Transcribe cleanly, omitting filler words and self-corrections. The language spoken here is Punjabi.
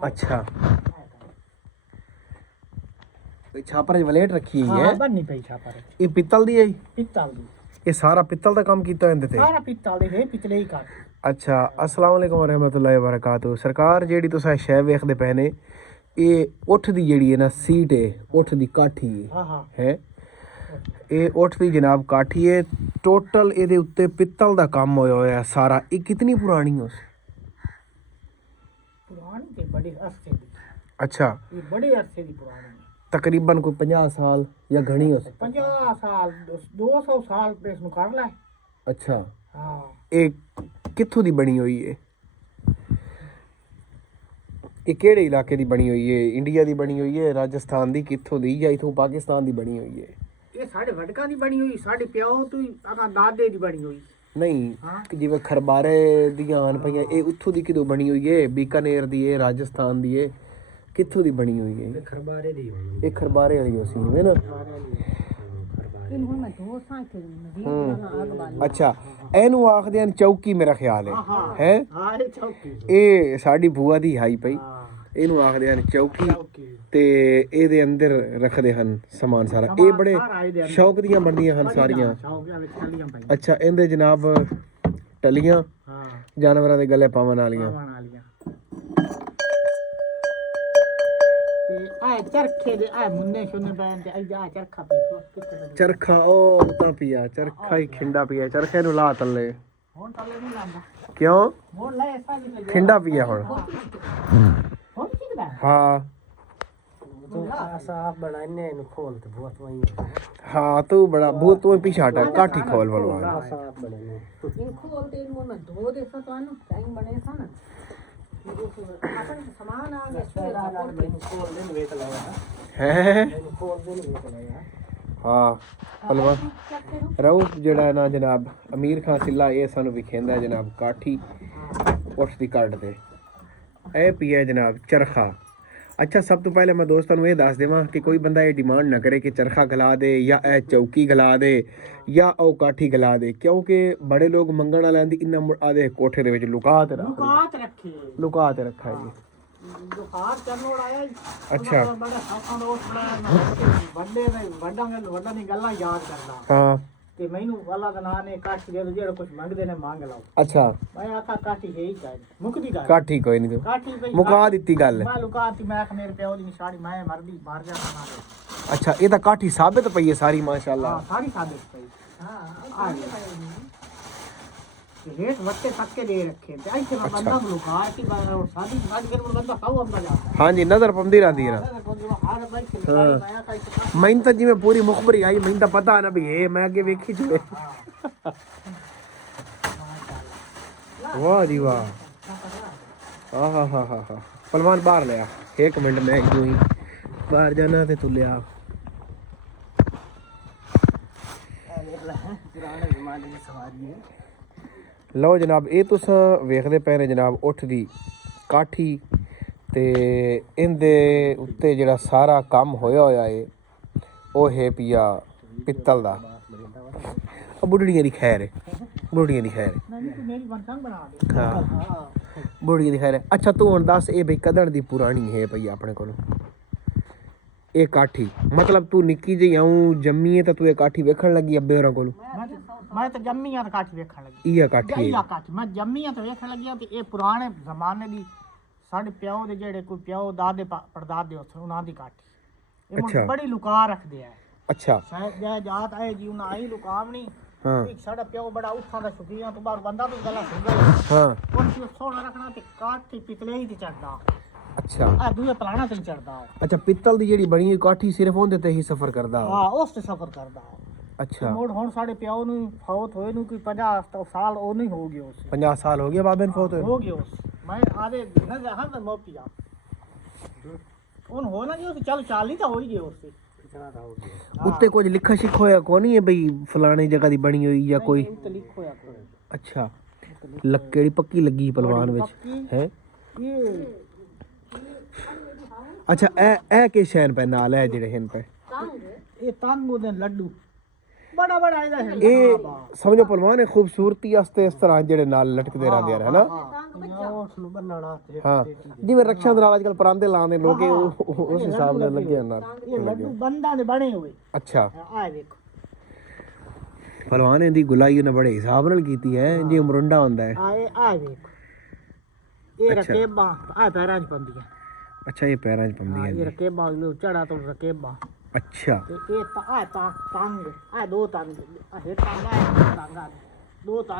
अच्छा छापर वलेट रखी हुई है बननी पई छापर ये पित्तल दी है पित्तल दी ये सारा पित्तल दा काम कीता इंदे ते सारा पित्तल दे पिछले ही काट अच्छा अस्सलाम वालेकुम रहमतुल्लाहि व बरकातहू सरकार जेड़ी तुसा शै वेखदे पए ने ये उठ दी जेड़ी है ना सीट है उठ दी काठी है ये उठ दी जनाब काठी है टोटल ਇਹਦੇ ਉੱਤੇ ਪਿੱਤਲ ਦਾ ਕੰਮ ਹੋਇਆ ਹੋਇਆ ਸਾਰਾ ਇਹ ਕਿੰਨੀ ਪੁਰਾਣੀ ਹੋ पुरानी ते बड़ी अरसे दी अच्छा ये बड़े अरसे दी पुरानी तकरीबन कोई 50 साल या घणी हो 50 साल 200 साल पे इसनु कर ले अच्छा हां ਇਹ ਕਿੱਥੋਂ ਦੀ ਬਣੀ ਹੋਈ ਹੈ ਇਹ ਕਿਹੜੇ ਇਲਾਕੇ ਦੀ ਬਣੀ ਹੋਈ ਹੈ ਇੰਡੀਆ ਦੀ ਬਣੀ ਹੋਈ ਹੈ ਰਾਜਸਥਾਨ ਦੀ ਕਿੱਥੋਂ ਦੀ ਜਾਂ ਇਥੋਂ ਪਾਕਿਸਤਾਨ ਦੀ ਬਣੀ ਹੋਈ ਹੈ ਇਹ ਸਾਡੇ ਵਡਕਾਂ ਦੀ ਬਣੀ ਹੋਈ ਸਾਡੇ ਪਿਓ ਤੋਂ ਹੀ ਆਗਾ ਦਾਦੇ ਦੀ ਬਣੀ ਹੋਈ ਨਹੀਂ ਜਿਵੇਂ ਖਰਬਾਰੇ ਦੀਆਂ ਆਨ ਪਈਆਂ ਇਹ ਉੱਥੋਂ ਦੀ ਕਿਦੋਂ ਬਣੀ ਹੋਈ ਹੈ ਬੀਕਾਨੇਰ ਦੀ ਹੈ ਰਾਜਸਥਾਨ ਦੀ ਹੈ ਕਿੱਥੋਂ ਦੀ ਬਣੀ ਹੋਈ ਹੈ ਖਰਬਾਰੇ ਦੀ ਇਹ ਖਰਬਾਰੇ ਵਾਲੀ ਸੀ ਹੈ ਨਾ ਅੱਛਾ ਇਹਨੂੰ ਆਖਦੇ ਹਨ ਚੌਕੀ ਮੇਰਾ ਖਿਆਲ ਹੈ ਇਹ ਸਾਡੀ ਭੂਆ ਦੀ ਹਾਈ ਪਈ ਇਹਨੂੰ ਆਖਦੇ ਹਨ ਚੌਕੀ ਤੇ ਇਹਦੇ ਅੰਦਰ ਰੱਖਦੇ ਹਨ ਸਮਾਨ ਸਾਰਾ ਇਹ ਬੜੇ ਸ਼ੌਕ ਦੀਆਂ ਬਣਦੀਆਂ ਹਨ ਸਾਰੀਆਂ ਅੱਛਾ ਇਹਦੇ ਜਨਾਬ ਟਲੀਆਂ ਜਾਨਵਰਾਂ ਦੇ ਗਲੇ ਪਾਵਣ ਵਾਲੀਆਂ ਚਰਖੇ ਦੇ ਆ ਮੁੰਨੇ ਸ਼ੁੰਨੇ ਬੈਨ ਤੇ ਆ ਚਰਖਾ ਪੀ ਚਰਖਾ ਉਹ ਤਾਂ ਪਿਆ ਚਰਖਾ ਹੀ ਖਿੰਡਾ ਪਿਆ ਚਰਖੇ ਨੂੰ ਲਾ ਥੱਲੇ ਹੁਣ ਥੱਲੇ ਨਹੀਂ ਲਾਂਦਾ ਕਿਉਂ ਹੁਣ ਲੈ ਸਾਡੀ ਖਿੰਡਾ ਪਿਆ ਹੁਣ ਹੁਣ ਕੀ ਦਾ ਹਾਂ ਸਾਫ ਬਣਾਣੇ ਨੂੰ ਖੋਲ ਤੇ ਬਹੁਤ ਵਈ ਹਾਂ ਤੂੰ ਬੜਾ ਬਹੁਤ ਤੂੰ ਪਿੱਛੇ ਹਟਾ ਕਾਠੀ ਖੋਲ ਬਲਵਾ ਸਾਫ ਬਣਾਣੇ ਇਹ ਖੋਲ ਤੇ ਨੂੰ ਮੈਂ ਧੋ ਦੇ ਸਾ ਤੁਹਾਨੂੰ ਟਾਈਮ ਬਣੇ ਸਾ ਨਾ अपन सामान आ गया सवेरा मैंने खोल दिन वेट लाया है मैंने खोल दिन वेट लाया हाँ पलवा रऊफ ਜਿਹੜਾ ਨਾ ਜਨਾਬ ਅਮੀਰ ਖਾਨ ਸਿੱਲਾ ਇਹ ਸਾਨੂੰ ਵਿਖੇਂਦਾ ਜਨਾਬ ਕਾਠੀ ਉੱਠ ਦੀ ਕੱਢ ਦੇ ਇਹ ਪੀਆ ਜਨਾਬ ਚਰਖਾ अच्छा सब तो पहले मैं दोस्तों ये दस देवां कि कोई बंदा ये डिमांड ना करे कि चरखा गला दे या ए चौकी गला दे या ओ काठी गला दे क्योंकि बड़े लोग मंगण वाले आंदी इन्ना आदे कोठे दे विच लुका ते रखा है जी दुकान करनोड़ आया अच्छा बड़ा साफा दोस्त बड़ा वड्डा दी गल्लां याद करदा हां ਤੇ ਮੈਨੂੰ ਵਾਲਾ ਦਾ ਨਾਂ ਨੇ ਕਾਠੀ ਦੇ ਜਿਹੜਾ ਕੁਝ ਮੰਗਦੇ ਨੇ ਮੰਗ ਲਓ ਅੱਛਾ ਮੈਂ ਆਖਾ ਕਾਠੀ ਹੈ ਹੀ ਕਾਇ ਮੁਕਦੀ ਗੱਲ ਕਾਠੀ ਕੋਈ ਨਹੀਂ ਕਾਠੀ ਬਈ ਮੁਕਾ ਦਿੱਤੀ ਗੱਲ ਮੈਂ ਲੁਕਾਤੀ ਮੈਂ ਆਖ ਮੇਰੇ ਪਿਓ ਦੀ ਨਿਸ਼ਾਨੀ ਮੈਂ ਮਰਦੀ ਮਾਰ ਜਾ ਬਣਾ ਅੱਛਾ ਇਹ ਤਾਂ ਕਾਠੀ ਸਾਬਤ ਪਈ ਹੈ ਸਾਰੀ ਮਾਸ਼ਾਅੱਲਾ ਹਾਂ ਸਾਰੀ ਸਾਬਤ ਪਈ ਹਾਂ ਆ रेट वट्टे तक के दे रखे थे ऐसे बंदा लुका की बार और शादी घर में बंदा खाओ अंदर जाता हां जी नजर पमदी रहती है ना मैं तो जी में पूरी मुखबरी आई मैं तो पता ना भी ये मैं आगे देखी जुए वाह जी वाह हां हां हां हां हां पहलवान बाहर ले आ एक मिनट में यूं ही बाहर जाना ते तू ले आ पुराने जमाने की सवारी है ਲਓ ਜਨਾਬ ਇਹ ਤੁਸੀਂ ਵੇਖਦੇ ਪਏ ਨੇ ਜਨਾਬ ਉੱਠ ਦੀ ਕਾਠੀ ਤੇ ਇਹਦੇ ਉੱਤੇ ਜਿਹੜਾ ਸਾਰਾ ਕੰਮ ਹੋਇਆ ਹੋਇਆ ਏ ਉਹ ਹੈ ਪਿਆ ਪਿੱਤਲ ਦਾ ਬੁੱਢੜੀਆਂ ਦੀ ਖੈਰ ਹੈ ਬੁੱਢੜੀਆਂ ਦੀ ਖੈਰ ਹਾਂ ਬੁੱਢੜੀਆਂ ਦੀ ਖੈਰ ਹੈ ਅੱਛਾ ਤੂੰ ਹੁਣ ਦੱਸ ਇਹ ਬਈ ਕਦਣ ਦੀ ਪੁਰਾਣੀ ਹੈ ਪਈ ਆਪਣੇ ਕੋਲ ਇਹ ਕਾਠੀ ਮਤਲਬ ਤੂੰ ਨਿੱਕੀ ਜਿਹੀ ਆਉਂ ਜੰਮੀ ਹੈ ਤਾਂ ਤੂੰ ਇਹ ਕਾਠੀ ਵੇਖਣ ਲੱਗੀ ਅੱਬੇ ਹੋਰਾਂ ਕੋਲ ਮੈਂ ਤਾਂ ਜੰਮੀ ਆ ਤਾਂ ਕਾਠੀ ਵੇਖਣ ਲੱਗੀ ਇਹ ਕਾਠੀ ਇਹ ਕਾਠੀ ਮੈਂ ਜੰਮੀ ਆ ਤਾਂ ਵੇਖਣ ਲੱਗੀ ਤੇ ਇਹ ਪੁਰਾਣੇ ਜ਼ਮਾਨੇ ਦੀ ਸਾਡੇ ਪਿਓ ਦੇ ਜਿਹੜੇ ਕੋਈ ਪਿਓ ਦਾਦੇ ਪੜਦਾਦੇ ਉਹਨਾਂ ਦੀ ਕਾਠੀ ਇਹ ਬੜੀ ਲੁਕਾ ਰੱਖਦੇ ਆ ਅੱਛਾ ਸ਼ਾਇਦ ਜੇ ਜਾਤ ਆਏ ਜੀ ਉਹਨਾਂ ਆਈ ਲੁਕਾਮ ਨਹੀਂ ਹਾਂ ਸਾਡਾ ਪਿਓ ਬੜਾ ਉੱਠਾਂ ਦਾ ਸ਼ੁਕੀਆ ਤੋਂ ਬਾਹਰ ਬੰਦਾ ਤੋਂ ਗੱਲਾਂ ਸੁਣਦਾ ਹਾਂ ਉਹ ਸੋਨਾ ਰੱਖਣਾ ਤੇ ਕਾਠੀ ਪਿਤਲੇ ਹੀ ਤੇ ਚੜਦਾ ਅੱਛਾ ਆ ਦੂਏ ਪਲਾਣਾ ਤੇ ਚੜਦਾ ਅੱਛਾ ਪਿੱਤਲ ਦੀ ਜਿਹੜੀ ਬਣੀ ਹੋਈ ਕਾਠੀ ਸਿਰਫ ਉਹਦੇ ਤੇ ਹੀ ਸਫ਼ਰ ਕਰਦਾ ਹਾਂ ਉਸ ਤੇ ਸਫ਼ਰ ਕਰਦਾ ਅੱਛਾ ਮੋੜ ਹੁਣ ਸਾਡੇ ਪਿਓ ਨੂੰ ਫੌਤ ਹੋਏ ਨੂੰ ਕੋਈ 50 ਸਾਲ ਉਹ ਨਹੀਂ ਹੋ ਗਿਆ ਉਸ 50 ਸਾਲ ਹੋ ਗਿਆ ਬਾਬੇ ਨੂੰ ਫੌਤ ਹੋ ਗਿਆ ਉਸ ਮੈਂ ਆਦੇ ਨਾ ਜਹਾਂ ਦਾ ਮੋਪੀ ਆ ਉਹਨ ਹੋਣਾ ਜੀ ਉਸ ਚੱਲ ਚਾਲੀ ਤਾਂ ਹੋ ਹੀ ਗਿਆ ਉਸ ਤੇ ਕਿਤਨਾ ਦਾ ਹੋ ਗਿਆ ਉੱਤੇ ਕੁਝ ਲਿਖਾ ਸ਼ਿਖ ਹੋਇਆ ਕੋ ਨਹੀਂ ਹੈ ਬਈ ਫਲਾਣੀ ਜਗ੍ਹਾ ਦੀ ਬਣੀ ਹੋਈ ਜਾਂ ਕੋਈ ਲਿਖ ਹੋਇਆ ਕੋਈ ਅੱਛਾ ਲੱਕੜੀ ਪੱਕੀ ਲੱਗੀ ਪਹਿਲਵਾਨ ਵਿੱਚ ਹੈ ਇਹ अच्छा ए के शहर पे नाल है जेड़े हन पे ये तांगो दे लड्डू बड़ा बड़ा इदा है ए समझो पहलवान खूबसूरती वास्ते इस तरह जेड़े नाल लटकदे रहंदे है ना ਉਸ ਨੂੰ ਬੰਨਣਾ ਤੇ ਹਾਂ ਜਿਵੇਂ ਰਕਸ਼ਾ ਦੇ ਨਾਲ ਅੱਜ ਕੱਲ ਪਰਾਂਦੇ ਲਾਉਂਦੇ ਲੋਕ ਉਸ ਹਿਸਾਬ ਨਾਲ ਲੱਗੇ ਨਾਲ ਇਹ ਲੱਡੂ ਬੰਦਾਂ ਦੇ ਬਣੇ ਹੋਏ। ਅੱਛਾ ਆ ਵੇਖੋ ਪਹਿਲਵਾਨ ਦੀ ਗੁਲਾਈ ਉਹਨੇ ਬੜੇ ਹਿਸਾਬ ਨਾਲ ਕੀਤੀ ਹੈ ਜੀ ਮਰੁੰਡਾ ਹੁੰਦਾ ਹੈ। ਆ ਵੇਖੋ ਇਹ ਰਕੇਬਾਂ ਆ ਪੈਰਾਂ 'ਚ ਪੰਦੀਆਂ। ਅੱਛਾ ਇਹ ਪੈਰਾਂ 'ਚ ਪੰਦੀ ਹੈ ਇਹ ਰਕੇਬਾਂ ਚੜਾ ਤੋਂ ਰਕੇਬਾਂ। ਅੱਛਾ ਤੇ ਇਹ ਤਾਂ ਤੰਗ ਆ ਦੋ ਤੰਗ ਆ ਹੇਠਾਂ ਆ ਤੰਗ ਦੋ ਤੰਗ